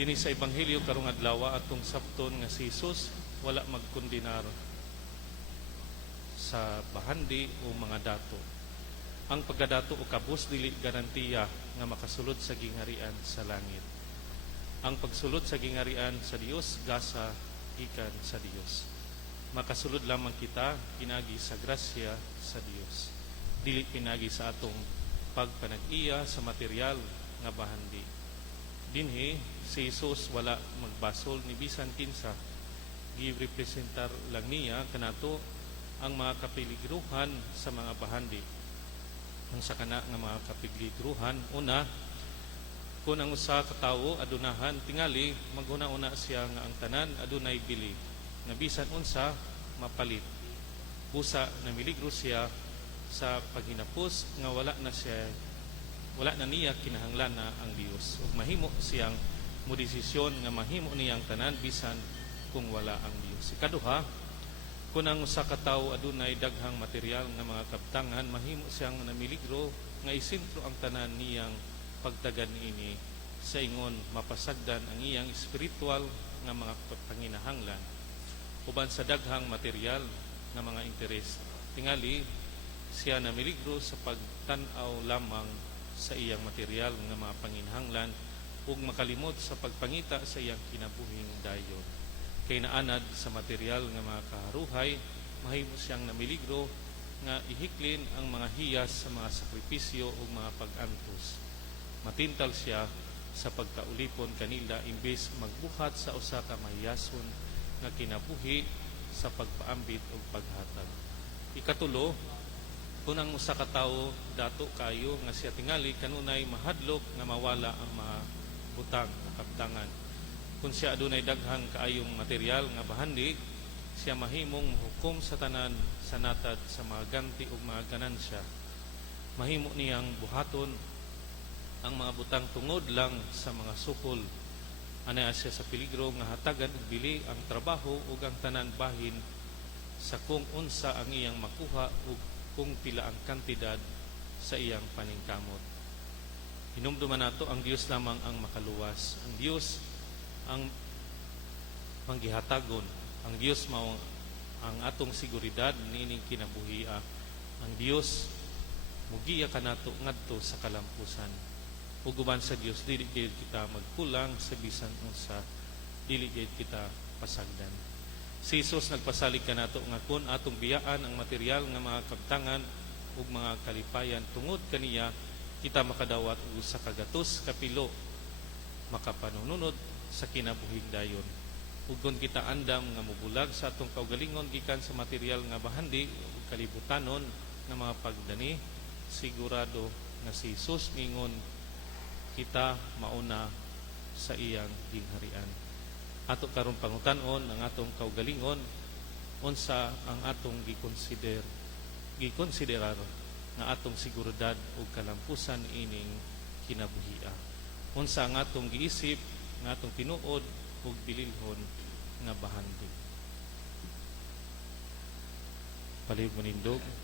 Dinhi sa Ebanghelyo karong adlaw atong sabton nga si Jesus wala magkondenar sa bahandi o mga dato. Ang pagkadato o kabus dili garantiya nga makasulod sa gingharian sa langit. Ang pagsulod sa gingharian sa Dios gasa gikan sa Dios. Makasulod lamang kita pinagi sa grasya sa Dios. Dili pinagi sa atong pagpanag-iya sa material nga bahandi. Dinhi si Jesus wala magbasol ni bisan kinsa. Gi-representar lang niya kanato ang mga kapiligruhan sa mga bahandi. Ang sakana nga mga kapiligruhan, una, kung ang usa ka tawo adunahan tingali maghuna-una siya nga ang tanan adunay bili nga bisan unsa mapalit. Busa na miligro siya sa paghinapos nga wala na niya kinahanglan na ang Dios ug mahimo siyang modesisyon nga mahimo niyang tanan bisan kung wala ang Dios. Ikaduha, kung ang usa ka tawo adunay daghang material nga mga kabtangan, mahimo siyang namiligro nga isentro ang tanan niyang pagtagan ini sa ingon mapasagdan ang iyang espiritual nga mga panginahanglan uban sa daghang material nga mga interes. Tingali siya namiligro sa pagtan-aw lamang sa iyang material nga mga panginahanglan ug makalimot sa pagpangita sa iyang kinabuhing dayon. Kay naanad sa material nga mga kaharuhay, mahimo siyang namiligro nga ihiklin ang mga hiyas sa mga sakripisyo ug mga pag-antos. Matintal siya sa pagkaulipon kanila imbes magbuhat sa usa ka mahiyason nga kinabuhi sa pagpaambit ug paghatag. Ikatulo, kung ang usa ka tawo dato kayo nga siya tingali kanunay mahadlok nga mawala ang mga butang o kabtangan. Kung siya adunay daghang kaayong material nga bahandi, siya mahimong hukom sa tanan sa natad sa mga ganti ug mga ganansya. Mahimo niyang buhaton ang mga butang tungod lang sa mga sukol. Anay siya sa peligro nga hatagan ug bili ang trabaho ug ang tanan bahin sa kung unsa ang iyang makuha ug kung pila ang kantidad sa iyang paningkamot. Hinumduman nato ang Dios lamang ang makaluwas. Ang Dios ang manggihatagon. Ang Dios mao ang atong seguridad niining kinabuhia. Ang Dios mugiya kanato ngadto sa kalampusan. Ug uban sa Dios dili gayud kita magkulang sa bisan unsa, dili gayud kita pasagdan. Si Jesus nagpasalig kanato nga kun atong biyaan ang material nga mga kabtangan ug mga kalipayan tungod kaniya kita makadawat og sa kagatos kapilo makapanununod sa kinabuhing dayon. Ug kun kita andam nga mubulag sa atong kaugalingon gikan sa material nga bahandi ug kalibutanon nga mga pagdani, sigurado nga si Jesus mingon kita mauna sa iyang gingharian. Ato karon pangutan-on ang atong kaugalingon unsa ang atong gikonsiderar nga atong seguridad ug kalampusan ining kinabuhia. Unsa ang atong giisip nga atong tinuod ug bililhon nga bahandi. Palihog manindog.